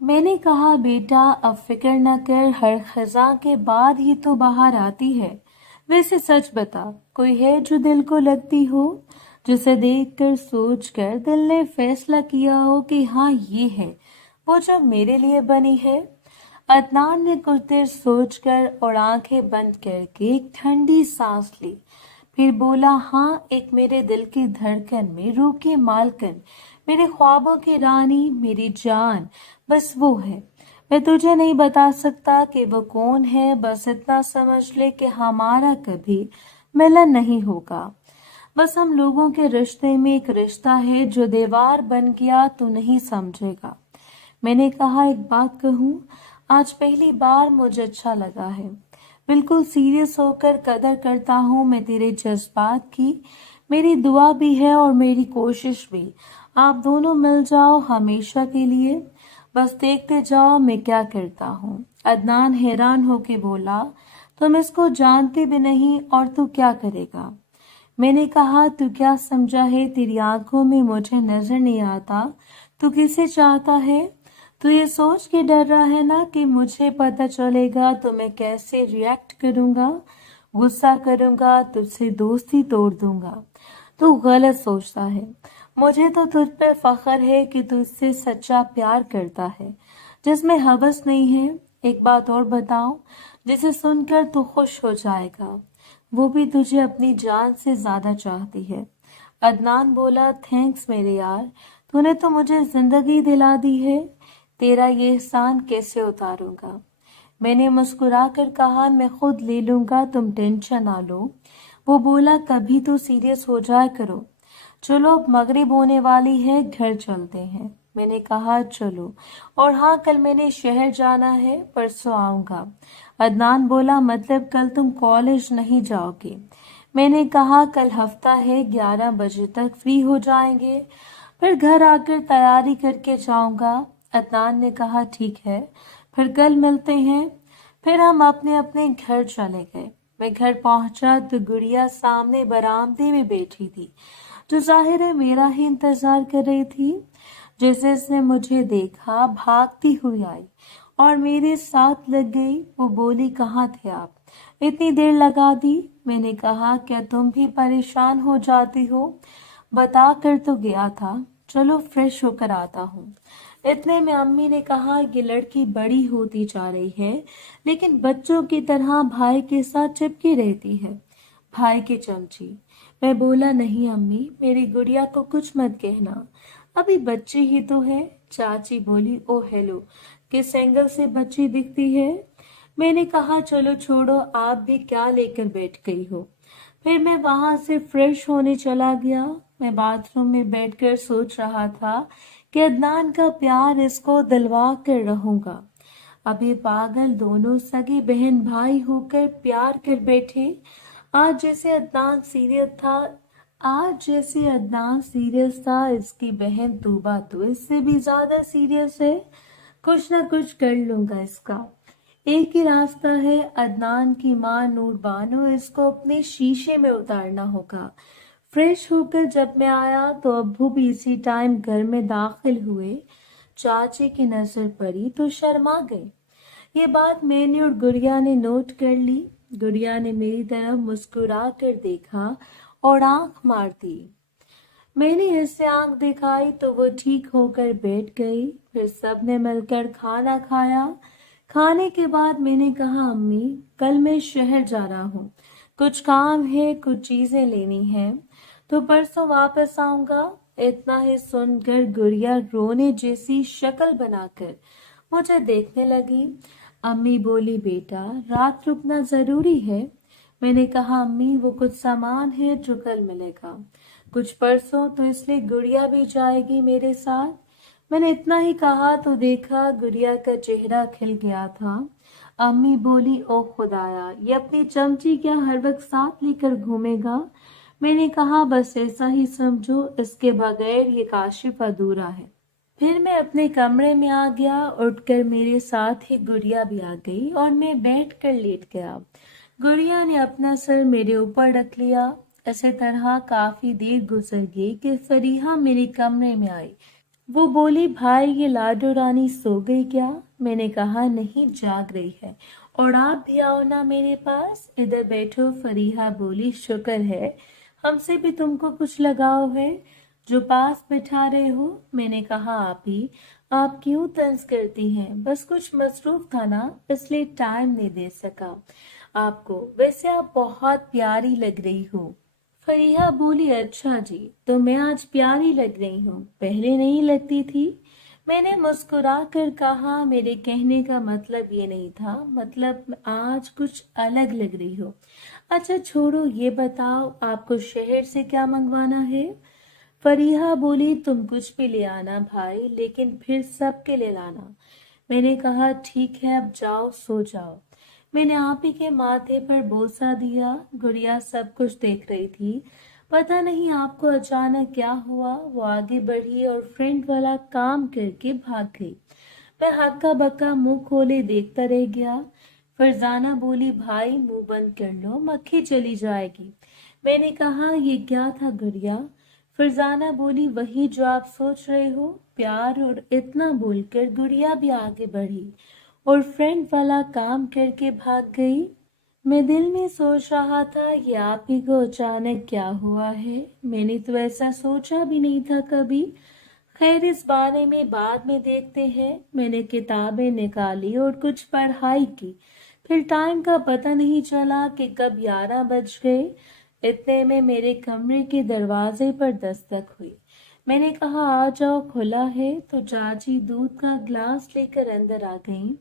میں نے کہا بیٹا اب فکر نہ کر، ہر خزاں کے بعد ہی تو بہار آتی ہے۔ ویسے سچ بتا، کوئی ہے جو دل کو لگتی ہو، جسے دیکھ کر سوچ کر دل نے فیصلہ کیا ہو کہ ہاں یہ ہے وہ جو میرے لیے بنی ہے؟ عدنان نے کچھ دیر سوچ کر اور آنکھیں بند کر کے ایک ٹھنڈی سانس لی، پھر بولا ہاں، ایک میرے دل کی دھڑکن میں روح کی مالکن، میرے خوابوں کی رانی، میری جان، بس وہ ہے۔ میں تجھے نہیں بتا سکتا کہ وہ کون ہے، بس اتنا سمجھ لے کہ ہمارا کبھی ملن نہیں ہوگا۔ بس ہم لوگوں کے رشتے میں ایک رشتہ ہے جو دیوار بن گیا تو نہیں سمجھے گا۔ میں نے کہا ایک بات کہوں، آج پہلی بار مجھے اچھا لگا ہے، بالکل سیریس ہو کر قدر کرتا ہوں میں تیرے جذبات کی۔ میری دعا بھی ہے اور میری کوشش بھی، آپ دونوں مل جاؤ ہمیشہ کے لیے، بس دیکھتے جاؤ میں کیا کرتا ہوں۔ عدنان حیران ہو کے بولا تم اس کو جانتے بھی نہیں اور تو کیا کرے گا؟ میں نے کہا تو کیا سمجھا ہے، تیری آنکھوں میں مجھے نظر نہیں آتا تو کسے چاہتا ہے؟ تو یہ سوچ کے ڈر رہا ہے نا کہ مجھے پتہ چلے گا تو میں کیسے ریئیکٹ کروں گا، غصہ کروں گا، تجھ سے دوستی توڑ دوں گا۔ تو غلط سوچتا ہے، مجھے تو تجھ پہ فخر ہے کہ تو اس سے سچا پیار کرتا ہے جس میں ہوس نہیں ہے۔ ایک بات اور بتاؤں جسے سن کر تو خوش ہو جائے گا، وہ بھی تجھے اپنی جان سے زیادہ چاہتی ہے۔ عدنان بولا تھینکس میرے یار، تو نے تو مجھے زندگی دلا دی ہے، تیرا یہ احسان کیسے اتاروں گا؟ میں نے مسکرا کر کہا میں خود لے لوں گا، تم ٹینشن نہ لو۔ وہ بولا کبھی تو سیریس ہو جایا کرو، چلو اب مغرب ہونے والی ہے، گھر چلتے ہیں۔ میں نے کہا چلو، اور ہاں کل میں نے شہر جانا ہے، پرسوں آؤں گا۔ عدنان بولا مطلب کل تم کالج نہیں جاؤ گے؟ میں نے کہا کل ہفتہ ہے، 11 بجے تک فری ہو جائیں گے، پھر گھر آ کر تیاری کر کے جاؤں گا۔ عدنان نے کہا ٹھیک ہے، پھر کل ملتے ہیں۔ پھر ہم اپنے اپنے گھر چلے گئے۔ میں گھر پہنچا تو گڑیا سامنے برآمدے میں بیٹھی تھی، جو ظاہر ہے میرا ہی انتظار کر رہی تھی۔ جیسے اس نے مجھے دیکھا بھاگتی ہوئی آئی اور میرے ساتھ لگ گئی۔ وہ بولی کہاں تھے آپ، اتنی دیر لگا دی؟ میں نے کہا کیا تم بھی پریشان ہو جاتی ہو؟ بتا کر تو گیا تھا، چلو فریش ہو کر آتا ہوں۔ اتنے میں امی نے کہا یہ لڑکی بڑی ہوتی جا رہی ہے، لیکن بچوں کی طرح بھائی کے ساتھ چپکی رہتی ہے، بھائی کی چمچی۔ میں بولا نہیں امی، میری گڑیا کو کچھ مت کہنا، ابھی بچی ہی تو ہے۔ چاچی بولی او ہیلو، کس اینگل سے بچی دکھتی ہے؟ میں نے کہا چلو چھوڑو، آپ بھی کیا لے کر بیٹھ گئی ہو؟ پھر میں وہاں سے فریش ہونے چلا گیا۔ میں باتھ روم میں بیٹھ کر سوچ رہا تھا کہ عدنان کا پیار اس کو دلوا کر رہوں گا۔ اب یہ پاگل دونوں سگے بہن بھائی ہو کر پیار کر بیٹھے۔ آج جیسے عدنان سیریس تھا، اس کی بہن طوبہ تو اس سے بھی زیادہ سیریس ہے۔ کچھ نہ کچھ کر لوں گا اس کا۔ ایک ہی راستہ ہے، عدنان کی ماں نور بانو اس کو اپنے شیشے میں اتارنا ہوگا۔ فریش ہو کر جب میں آیا تو ابو بھی اسی ٹائم گھر میں داخل ہوئے۔ چاچی کی نظر پڑی تو شرما گئے۔ یہ بات میں نے اور گڑیا نے نوٹ کر لی۔ گڑیا نے میری طرف مسکرا کر دیکھا اور آنکھ مار دی۔ میں نے اسے آنکھ دکھائی تو وہ ٹھیک ہو کر بیٹھ گئی۔ پھر سب نے مل کر کھانا کھایا۔ کھانے کے بعد میں نے کہا امی کل میں شہر جا رہا ہوں، کچھ کام ہے، کچھ چیزیں لینی ہیں، تو پرسوں واپس آؤں گا۔ اتنا ہی سن کر گڑیا رونے جیسی شکل بنا کر مجھے دیکھنے لگی۔ امی بولی بیٹا رات رکنا ضروری ہے؟ میں نے کہا امی وہ کچھ سامان ہے جو کل ملے گا، کچھ پرسوں، تو اس لیے گڑیا بھی جائے گی میرے ساتھ۔ میں نے اتنا ہی کہا تو دیکھا گڑیا کا چہرہ کھل گیا تھا۔ امی بولی او خدایا، یہ اپنی چمچی کیا ہر وقت ساتھ لے کر گھومے گا؟ میں نے کہا بس ایسا ہی سمجھو، اس کے بغیر یہ کاشف ادھورا ہے۔ پھر میں اپنے کمرے میں آ گیا، اٹھ کر میرے ساتھ ہی گڑیا بھی آ گئی اور میں بیٹھ کر لیٹ گیا۔ گڑیا نے اپنا سر میرے اوپر رکھ لیا۔ اسی طرح کافی دیر گزر گئی کہ فریحہ میرے کمرے میں آئی۔ وہ بولی بھائی یہ لاڈو رانی سو گئی کیا؟ میں نے کہا نہیں جاگ رہی ہے، اور آپ بھی آؤ نا میرے پاس، ادھر بیٹھو۔ فریحہ بولی شکر ہے ہم سے بھی تم کو کچھ لگاؤ ہے جو پاس بٹھا رہے ہو۔ میں نے کہا آپ کیوں طنز کرتی ہیں؟ بس کچھ مصروف تھا نا اس لیے ٹائم نہیں دے سکا آپ کو، ویسے آپ بہت پیاری لگ رہی ہو۔ فریحہ بولی اچھا جی تو میں آج پیاری لگ رہی ہوں، پہلے نہیں لگتی تھی؟ میں نے مسکرا کر کہا میرے کہنے کا مطلب یہ نہیں تھا، مطلب آج کچھ الگ لگ رہی ہو۔ اچھا چھوڑو یہ بتاؤ آپ کو شہر سے کیا منگوانا ہے؟ فریحہ بولی تم کچھ بھی لے آنا بھائی، لیکن پھر سب کے لے لانا۔ میں نے کہا ٹھیک ہے اب جاؤ سو جاؤ۔ میں نے آپ ہی کے ماتھے پر بوسہ دیا۔ گڑیا سب کچھ دیکھ رہی تھی۔ پتہ نہیں آپ کو اچانک کیا ہوا، وہ آگے بڑھی اور فرینڈ والا کام کر کے بھاگ گئی۔ میں ہکا بکا منہ کھولے دیکھتا رہ گیا۔ فرزانہ بولی بھائی منہ بند کر لو، مکھی چلی جائے گی۔ میں نے کہا یہ کیا تھا گڑیا؟ فرزانہ بولی وہی جو آپ سوچ رہے ہو، پیار، اور اتنا بول کر گڑیا بھی آگے بڑھی اور فرینڈ والا کام کر کے بھاگ گئی۔ میں دل میں سوچ رہا تھا یہ آپ ہی کو اچانک کیا ہوا ہے، میں نے تو ایسا سوچا بھی نہیں تھا کبھی۔ خیر اس بارے میں بعد میں دیکھتے ہیں۔ میں نے کتابیں نکالی اور کچھ پڑھائی کی، پھر ٹائم کا پتہ نہیں چلا کہ کب 11 بج گئے۔ اتنے میں میرے کمرے کے دروازے پر دستک ہوئی۔ میں نے کہا آ جاؤ کھلا ہے، تو چاچی دودھ کا گلاس لے کر اندر آ گئیں۔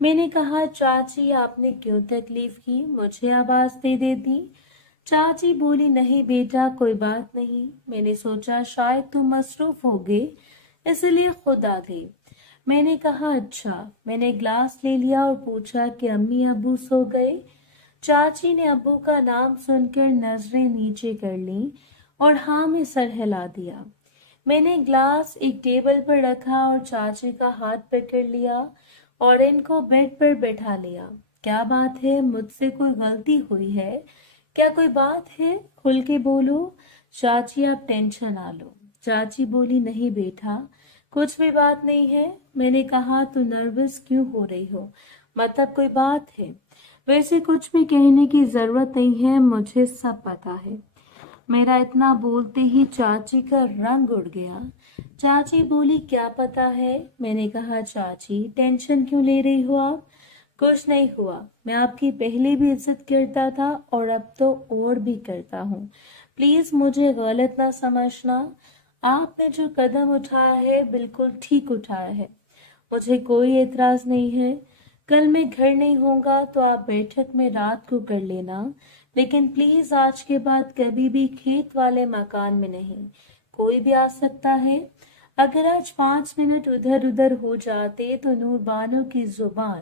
میں نے کہا چاچی آپ نے کیوں تکلیف کی، مجھے آواز دے دیتی۔ چاچی بولی نہیں بیٹا کوئی بات نہیں، میں نے سوچا شاید تم مصروف ہوگے اس لیے خود آ گئی۔ میں نے کہا اچھا۔ میں نے گلاس لے لیا اور پوچھا کہ امی ابو سو گئے؟ چاچی نے ابو کا نام سن کر نظریں نیچے کر لیں اور ہاں میں سر ہلا دیا۔ میں نے گلاس ایک ٹیبل پر رکھا اور چاچی کا ہاتھ پکڑ لیا اور ان کو بیڈ پر بیٹھا لیا۔ کیا بات ہے، مجھ سے کوئی غلطی ہوئی ہے کیا؟ کوئی بات ہے کھل کے بولو۔ چاچی آپ ٹینشن نہ لو۔ چاچی بولی نہیں بیٹا کچھ بھی بات نہیں ہے۔ میں نے کہا تو نروس کیوں ہو رہی ہو، مطلب کوئی بات ہے؟ ویسے کچھ بھی کہنے کی ضرورت نہیں ہے، مجھے سب پتا ہے۔ میرا اتنا بولتے ہی چاچی کا رنگ اڑ گیا۔ چاچی بولی کیا پتا ہے؟ میں نے کہا چاچی ٹینشن کیوں لے رہی ہو آپ؟ کچھ نہیں ہوا، میں آپ کی پہلے بھی عزت کرتا تھا اور اب تو اور بھی کرتا ہوں، پلیز مجھے غلط نہ سمجھنا۔ آپ نے جو قدم اٹھایا ہے بالکل ٹھیک اٹھایا ہے، مجھے کوئی اعتراض نہیں ہے۔ کل میں گھر نہیں ہوں گا تو آپ بیٹھک میں رات کو کر لینا، لیکن پلیز آج کے بعد کبھی بھی کھیت والے مکان میں نہیں، کوئی بھی آ سکتا ہے۔ اگر آج 5 منٹ ادھر ادھر ہو جاتے تو نور بانو کی زبان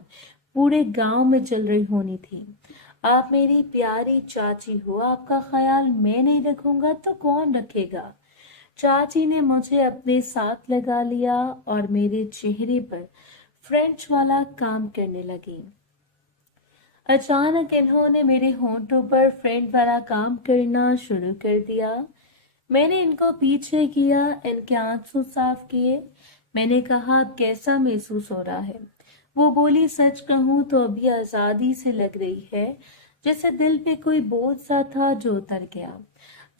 پورے گاؤں میں چل رہی ہونی تھی۔ آپ میری پیاری چاچی ہو، آپ کا خیال میں نہیں رکھوں گا تو کون رکھے گا؟ چاچی نے مجھے اپنے ساتھ لگا لیا اور میرے چہرے پر فرینچ والا کام کرنے لگی۔ اچانک انہوں نے میرے ہونٹوں پر فرینڈ والا کام کرنا شروع کر دیا۔ میں نے ان کو پیچھے کیا، ان کے آنسو صاف کیے۔ میں نے کہا اب کیسا محسوس ہو رہا ہے؟ وہ بولی سچ کہوں تو ابھی آزادی سے لگ رہی ہے، جیسے دل پہ کوئی بوجھ سا تھا جو اتر گیا۔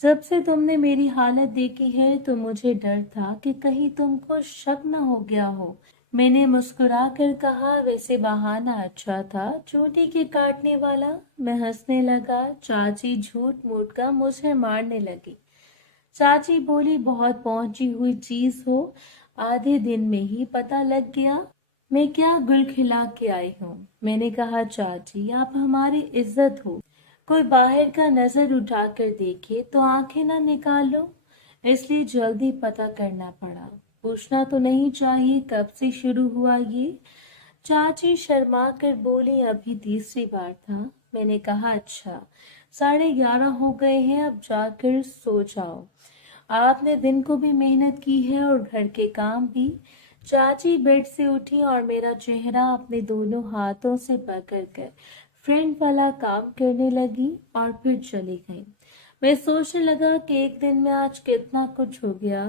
جب سے تم نے میری حالت دیکھی ہے تو مجھے ڈر تھا کہ کہیں تم کو شک نہ ہو گیا ہو۔ میں نے مسکرا کر کہا ویسے بہانہ اچھا تھا، چوٹی کے کاٹنے والا۔ میں ہنسنے لگا۔ چاچی جھوٹ موٹ کا مجھے مارنے لگی۔ چاچی بولی بہت پہنچی ہوئی چیز ہو، آدھے دن میں ہی پتہ لگ گیا میں کیا گل کھلا کے آئی ہوں۔ میں نے کہا چاچی آپ ہماری عزت ہو، کوئی باہر کا نظر اٹھا کر دیکھے تو آنکھیں نہ نکالو، اس لیے جلدی پتہ کرنا پڑا۔ پوچھنا تو نہیں چاہیے کب سے شروع ہوا یہ؟ چاچی شرما کر بولی ابھی تیسری بار تھا۔ میں نے کہا اچھا 11:30 ہو گئے ہیں، اب جا کر سو جاؤ، آپ نے دن کو بھی محنت کی ہے اور گھر کے کام بھی۔ چاچی بیڈ سے اٹھی اور میرا چہرہ اپنے دونوں ہاتھوں سے پکڑ کر فرینڈ والا کام کرنے لگی اور پھر چلی گئی۔ میں سوچنے لگا کہ ایک دن میں آج کتنا کچھ ہو گیا۔